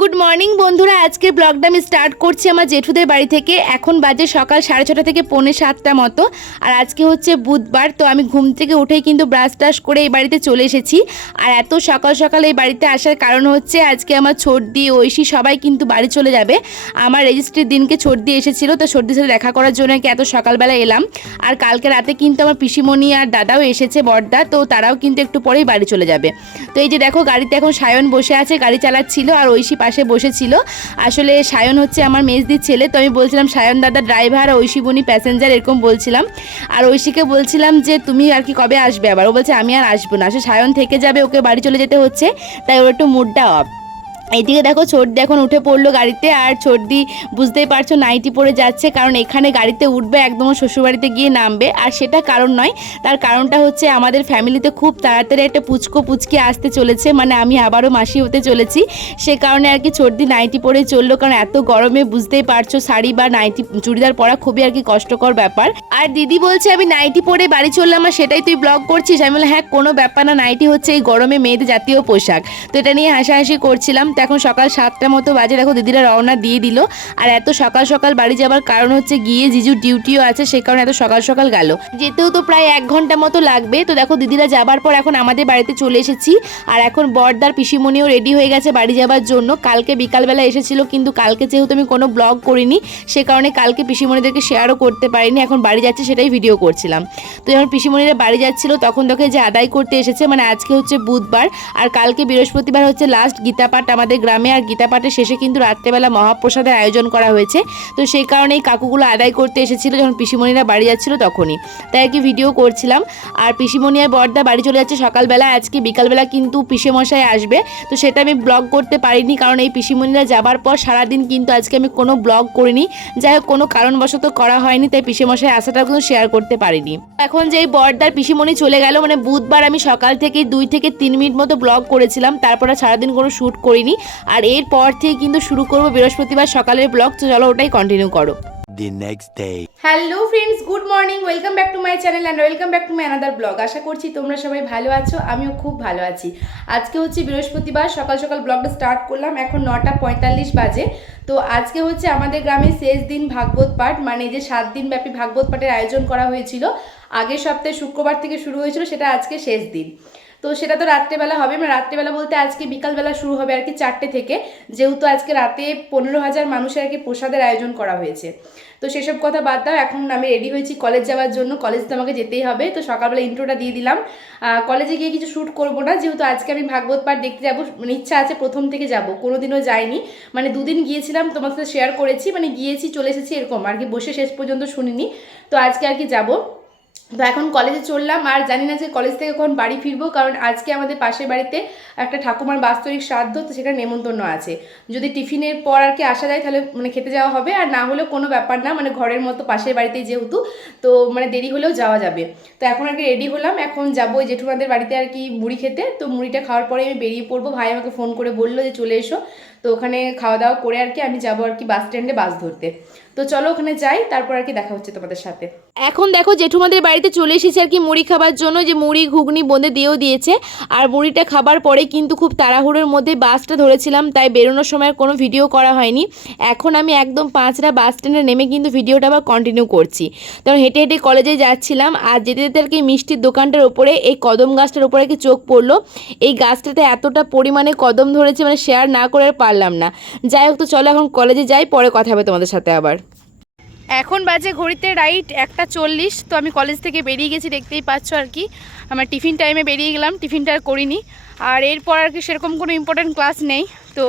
Good morning বন্ধুরা, আজকের ব্লগটা আমি স্টার্ট করছি আমার জেঠুদের বাড়ি থেকে। এখন বাজে সকাল 6:30 থেকে 6:45 মতো। আর আজকে হচ্ছে বুধবার, তো আমি ঘুম থেকে উঠেই কিন্তু ব্রাশ টাশ করে এই বাড়িতে চলে এসেছি। আর এত সকাল সকাল এই বাড়িতে আসার কারণ হচ্ছে আজকে আমার ছোটদি ঐশী সবাই কিন্তু বাড়ি চলে যাবে। আমার রেজিস্ট্রির দিনকে ছোটদি এসেছিলো, তো ছোটদির সাথে দেখা করার জন্য এত সকালবেলা এলাম। আর কালকে রাতে কিন্তু আমার পিসিমণি আর দাদাও এসেছে, বড়দা, তো তারাও কিন্তু একটু পরেই বাড়ি চলে যাবে। তো এই যে দেখো, গাড়িতে এখন সায়ন বসে আছে, গাড়ি চালাচ্ছিল, আর ঐশী পাশে বসেছিল। আসলে সায়ন হচ্ছে আমার মেজদির ছেলে, তো আমি বলছিলাম সায়ন দাদা ড্রাইভার, ঐশী বোনি প্যাসেঞ্জার, এরকম বলছিলাম। আর ঐশীকে বলছিলাম যে তুমি আর কি কবে আসবে আবার। ও বলছে আমি আর আসবো না, আসলে সায়ন থেকে যাবে, ওকে বাড়ি চলে যেতে হচ্ছে, তাই ওর একটু মুডটা অফ। এইদিকে দেখো ছোটদি এখন উঠে পড়লো গাড়িতে। আর ছোটদি বুঝতেই পারছো নাইটি পরে যাচ্ছে, কারণ এখানে গাড়িতে উঠবে একদম শ্বশুরবাড়িতে গিয়ে নামবে। আর সেটা কারণ নয়, তার কারণটা হচ্ছে আমাদের ফ্যামিলিতে খুব তাড়াতাড়ি একটা পুচকি আসতে চলেছে, মানে আমি আবারও মাসি হতে চলেছি। সে কারণে আর কি ছোটদি নাইটি পরে চললো, কারণ এত গরমে বুঝতেই পারছো শাড়ি বা নাইটি চুড়িদার পরা খুবই আর কি কষ্টকর ব্যাপার। আর দিদি বলছে আমি নাইটি পরে বাড়ি চললাম, আর সেটাই তুই ব্লগ করছিস। আমি বললাম হ্যাঁ, কোনো ব্যাপার না, নাইটি হচ্ছে এই গরমে মেয়েদের জাতীয় পোশাক। তো এটা নিয়ে হাসাহাসি করছিলাম। তো এখন সকাল 7টা মতো বাজে, দেখো দিদিরা রওনা দিয়ে দিল। আর এত সকাল সকাল বাড়ি যাবার কারণ হচ্ছে গিয়ে জিজুর ডিউটিও আছে, সে কারণে এত সকাল সকাল গেল। যেতেও তো প্রায় 1 ঘন্টা মতো লাগবে। তো দেখো দিদিরা যাবার পর এখন আমাদের বাড়িতে চলে এসেছি। আর এখন বড়দার পিসিমণিও রেডি হয়ে গেছে বাড়ি যাবার জন্য। কালকে বিকালবেলা এসেছিল, কিন্তু কালকে যেহেতু আমি কোনো ব্লগ করিনি, সে কারণে কালকে পিসিমণিদেরকে শেয়ারও করতে পারিনি। এখন বাড়ি যাচ্ছে সেটাই ভিডিও করছিলাম। তো যখন পিসিমণিরা বাড়ি যাচ্ছিল তখন দেখে যে আদায় করতে এসেছে, মানে আজকে হচ্ছে বুধবার আর কালকে বৃহস্পতিবার হচ্ছে লাস্ট গীতাপাঠ আমাদের গ্রামে। আর গীতাপাঠের শেষে কিন্তু রাত্রেবেলা মহাপ্রসাদের আয়োজন করা হয়েছে। তো সেই কারণেই কাকুগুলো আদায় করতে এসেছিল যখন পিসিমণিরা বাড়ি যাচ্ছিল তখনই, তাই আর কি ভিডিও করছিলাম। আর পিসিমণি আর বড়দা বাড়ি চলে যাচ্ছে সকালবেলা, আজকে বিকালবেলা কিন্তু পিসেমশাই আসবে। তো সেটা আমি ব্লগ করতে পারিনি, কারণ এই পিসিমণিরা যাবার পর সারাদিন কিন্তু আজকে আমি কোনো ব্লগ করিনি। যাই হোক, কোনো কারণবশত করা হয়নি, তাই পিসেমশাই আসাটা কিন্তু শেয়ার করতে পারিনি। এখন যে এই বড়দার পিসিমণি চলে গেল, মানে বুধবার আমি সকাল থেকে 2 থেকে 3 মিনিট মতো ব্লগ করেছিলাম, তারপরে সারাদিন কোনো শ্যুট করিনি। আর এরপর থেকে কিন্তু শুরু করবো বৃহস্পতিবার সকালের ব্লগ, তো চলো ওটাই কন্টিনিউ করো। The next day. Hello friends, good morning, welcome back to my channel and welcome back to my another blog. আশা করছি তোমরা সবাই ভালো আছো, আমিও খুব ভালো আছি। আজকে হচ্ছে বৃহস্পতিবার, সকাল সকাল ব্লগটা স্টার্ট করলাম, এখন 9:45 বাজে। তো আজকে হচ্ছে আমাদের গ্রামে শেষ দিন ভাগবত পাঠ, মানে যে 7 দিন ব্যাপী ভাগবত পাঠের আয়োজন করা হয়েছিল। আগের সপ্তাহে শুক্রবার থেকে শুরু হয়েছিল, সেটা আজকে শেষ দিন। তো সেটা তো রাত্রেবেলা হবে, মানে রাত্রেবেলা বলতে আজকে বিকালবেলা শুরু হবে আর কি 4টে থেকে, যেহেতু আজকে রাতে 15,000 মানুষের আর কি প্রসাদের আয়োজন করা হয়েছে। তো সেসব কথা বাদ দাও, এখন আমি রেডি হয়েছি কলেজ যাওয়ার জন্য। কলেজ তো আমাকে যেতেই হবে, তো সকালবেলা ইন্ট্রোটা দিয়ে দিলাম। কলেজে গিয়ে কিছু শ্যুট করবো না, যেহেতু আজকে আমি ভাগবত পাঠ দেখতে যাবো, মানে ইচ্ছা আছে প্রথম থেকে যাব, কোনোদিনও যাইনি। মানে 2 দিন গিয়েছিলাম, তোমার সাথে শেয়ার করেছি, মানে গিয়েছি চলে এসেছি এরকম আর কি, বসে শেষ পর্যন্ত শুনিনি। তো আজকে আর কি যাবো। তো এখন কলেজে চললাম, আর জানি না যে কলেজ থেকে কখন বাড়ি ফিরবো, কারণ আজকে আমাদের পাশের বাড়িতে একটা ঠাকুমার বাৎসরিক শ্রাদ্ধ, তো সেখানে নেমন্তন্ন আছে। যদি টিফিনের পর আর কি আসা যায় তাহলে মানে খেতে যাওয়া হবে, আর না হলেও কোনো ব্যাপার না, মানে ঘরের মতো পাশের বাড়িতেই যেহেতু, তো মানে দেরি হলেও যাওয়া যাবে। তো এখন আর কি রেডি হলাম, এখন যাবো ওই জেঠুমাদের বাড়িতে আর কি মুড়ি খেতে। তো মুড়িটা খাওয়ার পরে আমি বেরিয়ে পড়বো, ভাই আমাকে ফোন করে বললো যে চলে এসো। তো ওখানে খাওয়া দাওয়া করে আর কি আমি যাবো আর কি বাস স্ট্যান্ডে বাস ধরতে। তো চলো ওখানে যাই, তারপর আর কি দেখা হচ্ছে তোমাদের সাথে। এখন দেখো জেঠুমাদের বাড়িতে চলে এসেছি আর কি মুড়ি খাবার জন্য, যে মুড়ি ঘুগনি বোঁদে দিয়েও দিয়েছে। আর মুড়িটা খাবার পরে কিন্তু খুব তাড়াহুড়োর মধ্যে বাসটা ধরেছিলাম, তাই বেরোনোর সময় কোনো ভিডিও করা হয়নি। এখন আমি একদম 5টা বাস স্ট্যান্ডে নেমে কিন্তু ভিডিওটা আবার কন্টিনিউ করছি। তখন হেঁটে হেঁটে কলেজে যাচ্ছিলাম, আর যেতে যেতে আর কি মিষ্টির দোকানটার ওপরে এই কদম গাছটার ওপরে কি চোখ পড়লো। এই গাছটাতে এতটা পরিমাণে কদম ধরেছে, মানে শেয়ার না করে আর পারলাম না। যাই হোক, তো চলো এখন কলেজে যাই, পরে কথা হবে তোমাদের সাথে আবার। এখন বাজে ঘড়িতে রাইট 1:40। তো আমি কলেজ থেকে বেরিয়ে গেছি, দেখতেই পাচ্ছ আর কি। আমার টিফিন টাইমে বেরিয়ে গেলাম, টিফিনটা আর করিনি। আর এরপর আর কি সেরকম কোনো ইম্পর্ট্যান্ট ক্লাস নেই। তো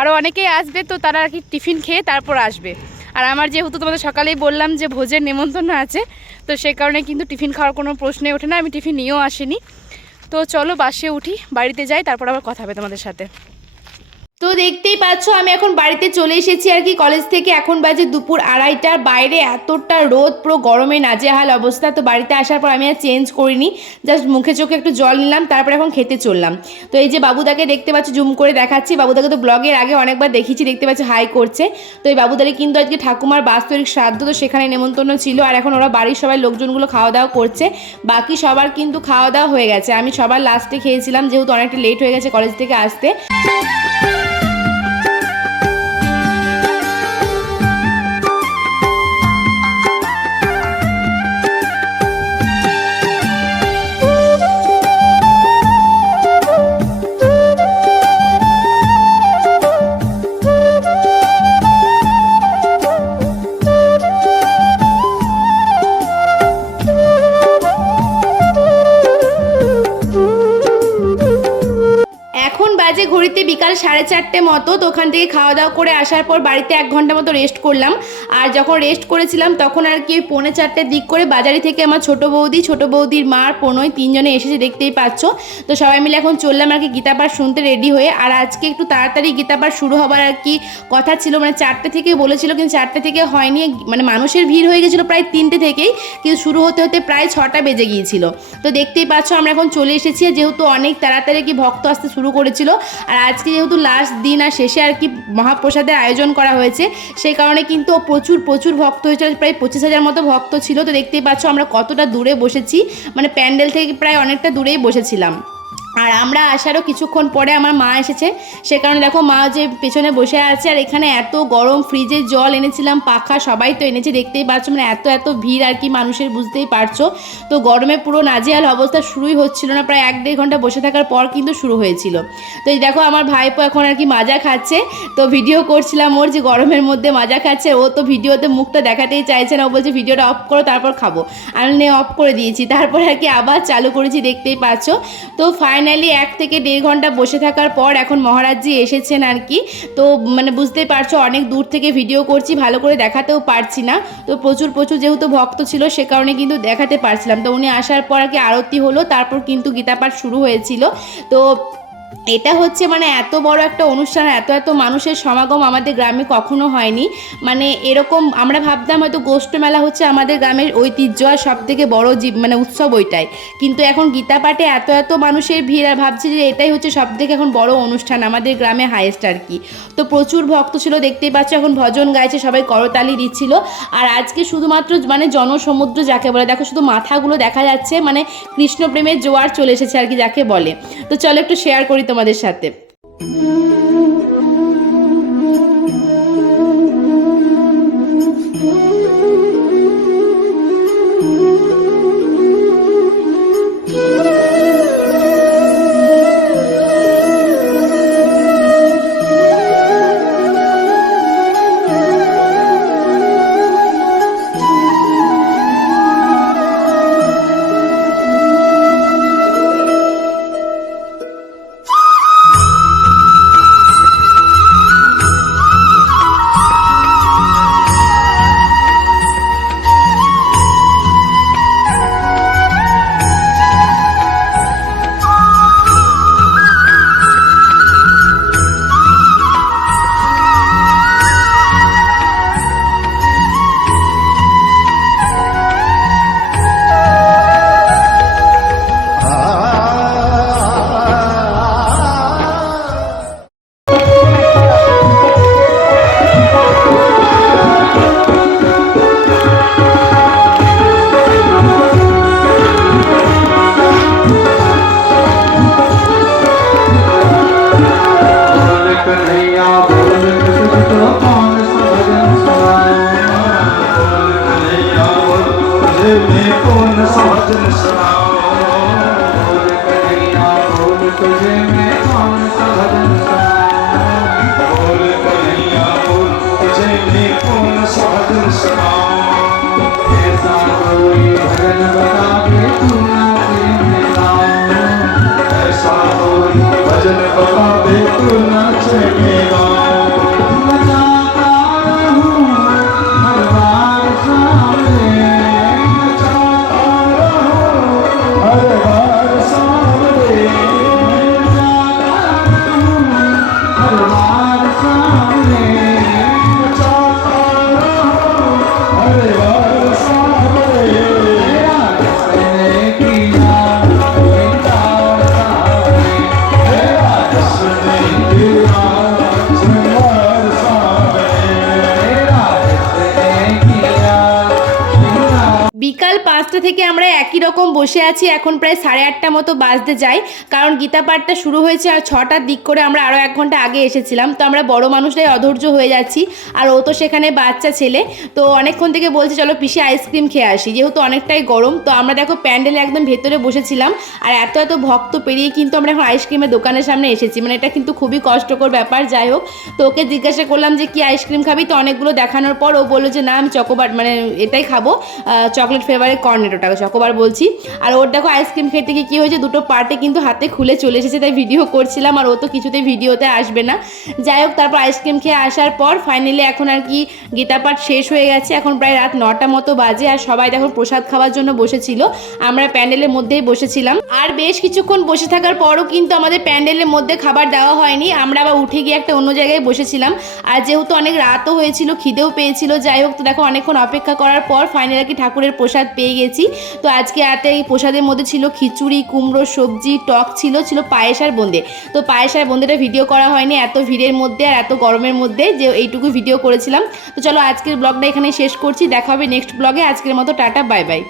আরও অনেকেই আসবে, তো তারা আর কি টিফিন খেয়ে তারপর আসবে। আর আমার যেহেতু তোমাদের সকালেই বললাম যে ভোজের নেমন্তন্ন আছে, তো সে কারণে কিন্তু টিফিন খাওয়ার কোনো প্রশ্নই ওঠে না, আমি টিফিন নিয়েও আসিনি। তো চলো বাসে উঠি, বাড়িতে যাই, তারপর আবার কথা হবে তোমাদের সাথে। তো দেখতেই পাচ্ছ আমি এখন বাড়িতে চলে এসেছি আর কি কলেজ থেকে। এখন বাজে দুপুর 2:30, বাইরে এতটা রোদ, পুরো গরমে নাজেহাল অবস্থা। তো বাড়িতে আসার পর আমি আর চেঞ্জ করিনি, জাস্ট মুখে চোখে একটু জল নিলাম, তারপর এখন খেতে চললাম। তো এই যে বাবুদাকে দেখতে পাচ্ছ, জুম করে দেখাচ্ছি, বাবুদাকে তো ব্লগের আগে অনেকবার দেখিয়েছি, দেখতে পাচ্ছ হাই করছে। তো এই বাবুদারে কিন্তু আজকে ঠাকুমার বাৎসরিক শ্রাদ্ধ, তো সেখানে নেমন্তন্ন ছিল। আর এখন ওরা বাড়ির সবাই লোকজনগুলো খাওয়া দাওয়া করছে, বাকি সবার কিন্তু খাওয়া দাওয়া হয়ে গেছে। আমি সবার লাস্টে খেয়েছিলাম, যেহেতু অনেকটা লেট হয়ে গেছে কলেজ থেকে আসতে। সকাল 4:30 মতো। তো ওখান থেকে খাওয়া দাওয়া করে আসার পর বাড়িতে 1 ঘন্টা মতো রেস্ট করলাম। আর যখন রেস্ট করেছিলাম তখন আর কি 3:45 দিক করে বাজারে থেকে আমার ছোট বৌদির মা আর প্রণয় 3 জনে এসেছে, দেখতেই পাচ্ছ। তো সবাই মিলে এখন চললাম আর কি গীতা পাঠ শুনতে রেডি হয়ে। আর আজকে একটু তাড়াতাড়ি গীতা পাঠ শুরু হবার আর কি কথা ছিল, মানে 4টে থেকে বলেছিল, কিন্তু 4টে থেকে হয়নি, মানে মানুষের ভিড় হয়ে গেছিলো প্রায় 3টে থেকেই, কিন্তু শুরু হতে হতে প্রায় 6টা বেজে গিয়েছিল। তো দেখতেই পাচ্ছ আমরা এখন চলে এসেছি, যেহেতু অনেক তাড়াতাড়ি কি ভক্ত আসতে শুরু করেছিল। আর আজকে যেহেতু লাস্ট দিন আর শেষে আর কি মহাপ্রসাদের আয়োজন করা হয়েছে, সেই কারণে কিন্তু প্রচুর ভক্ত হয়েছিল, প্রায় 25,000 মতো ভক্ত ছিল। তো দেখতেই পাচ্ছ আমরা কতটা দূরে বসেছি, মানে প্যান্ডেল থেকে প্রায় অনেকটা দূরেই বসেছিলাম। আর আমরা আসারও কিছুক্ষণ পরে আমার মা এসেছে, সে কারণে দেখো মা যে পেছনে বসে আছে। আর এখানে এত গরম, ফ্রিজে জল এনেছিলাম, পাখা সবাই তো এনেছে, দেখতেই পাচ্ছ, মানে এত ভিড় আর কি মানুষের, বুঝতেই পারছো। তো গরমে পুরো নাজেহাল অবস্থা, শুরুই হচ্ছিল না, প্রায় 1-1.5 ঘন্টা বসে থাকার পর কিন্তু শুরু হয়েছিল। তো এই দেখো আমার ভাইপো এখন আর কি মাজা খাচ্ছে। তো ভিডিও করছিলাম ওর, যে গরমের মধ্যে মাজা খাচ্ছে, ও তো ভিডিওতে মুখটা দেখাতেই চাইছে না, ও বলছে ভিডিওটা অফ করো তারপর খাবো। আমি নিয়ে অফ করে দিয়েছি, তারপরে আর কি আবার চালু করেছি, দেখতেই পাচ্ছ। তো ফাইনালি 1 থেকে 1.5 ঘন্টা বসে থাকার পর এখন মহারাজজি এসেছেন আর কি। তো মানে বুঝতেই পারছো অনেক দূর থেকে ভিডিও করছি, ভালো করে দেখাতেও পারছি না। তো প্রচুর যেহেতু ভক্ত ছিল, সে কারণে কিন্তু দেখাতে পারছিলাম। তো উনি আসার পর আর কি আরতি হলো, তারপর কিন্তু গীতাপাঠ শুরু হয়েছিল। তো এটা হচ্ছে মানে এত বড় একটা অনুষ্ঠান, এত মানুষের সমাগম আমাদের গ্রামে কখনো হয়নি। মানে এরকম আমরা ভাবতাম হয়তো গোষ্ঠ মেলা হচ্ছে আমাদের গ্রামের ঐতিহ্য আর সবথেকে বড় মানে উৎসব ওইটাই, কিন্তু এখন গীতা পাঠে এত মানুষের ভিড়, আর ভাবছি যে এটাই হচ্ছে সবথেকে এখন বড় অনুষ্ঠান আমাদের গ্রামে, হাইয়েস্ট আর কি। তো প্রচুর ভক্ত ছিল, দেখতেই পাচ্ছ এখন ভজন গাইছে, সবাই করতালি দিচ্ছিল। আর আজকে শুধুমাত্র মানে জনসমুদ্র যাকে বলে, দেখো শুধু মাথাগুলো দেখা যাচ্ছে, মানে কৃষ্ণপ্রেমের জোয়ার চলে এসেছে আর কি যাকে বলে। তো চলো একটু শেয়ার করি তোমাদের সাথে। বিকাল 5টা থেকে আমরা একই রকম বসে আছি, এখন প্রায় 8:30 মতো বাজতে যাই, কারণ গীতা পাঠটা শুরু হয়েছে আর 6টার দিক করে আমরা আরও 1 ঘন্টা আগে এসেছিলাম। তো আমরা বড় মানুষরাই অধৈর্য হয়ে যাচ্ছি, আর ও তো সেখানে বাচ্চা ছেলে। তো অনেকক্ষণ থেকে বলছে চলো পিসি আইসক্রিম খেয়ে আসি, যেহেতু অনেকটাই গরম। তো আমরা দেখো প্যান্ডেলে একদম ভেতরে বসেছিলাম, আর এত ভক্ত পেরিয়ে কিন্তু আমরা এখন আইসক্রিমের দোকানের সামনে এসেছি, মানে এটা কিন্তু খুবই কষ্টকর ব্যাপার। যাই হোক, তো ওকে জিজ্ঞাসা করলাম যে কি আইসক্রিম খাবি, তো অনেকগুলো দেখানোর পর ও বললো যে না আমি চকোবার মানে এটাই খাবো, চকলেট ফ্লেভারের কর্নেট। ওটাকে চকোবার বলছি। আর ওর দেখো আইসক্রিম খেতে গিয়ে কী হয়েছে, দুটো পার্টে কিন্তু হাতে খুলে চলে এসেছে, তাই ভিডিও করছিলাম আর ও তো কিছুতেই ভিডিওতে আসবে না। যাই হোক, তারপর আইসক্রিম খেয়ে আসার পর ফাইনালি এখন আর কি গীতা পাঠ শেষ হয়ে গেছে, এখন প্রায় রাত 9টা মতো বাজে। আর সবাই দেখো প্রসাদ খাওয়ার জন্য বসেছিল, আমরা প্যান্ডেলের মধ্যেই বসেছিলাম। আর বেশ কিছুক্ষণ বসে থাকার পরও কিন্তু আমাদের প্যান্ডেলের মধ্যে খাবার দেওয়া হয়নি, আমরা আবার উঠে গিয়ে একটা অন্য জায়গায় বসেছিলাম। আর যেহেতু অনেক রাতও হয়েছিল, খিদেও পেয়েছিল, যাই হোক তো দেখো অনেকক্ষণ অপেক্ষা করার পর ফাইনালি আর কি ঠাকুরের প্রসাদ পেয়ে গেছি। তো আজকে রাতে এই প্রসাদের মধ্যে ছিল খিচুড়ি, কুমড়ো সবজি, টক ছিল পায়েস আর বোঁদে। তো পায়েস আর বোঁদেটা ভিডিও করা হয়নি এত ভিড়ের মধ্যে আর এত গরমের মধ্যে, যে এইটুকু ভিডিও করেছিলাম। তো চলো আজকের ব্লগটা এখানে শেষ করছি, দেখা হবে নেক্সট ব্লগে। আজকের মতো টাটা, বাই বাই।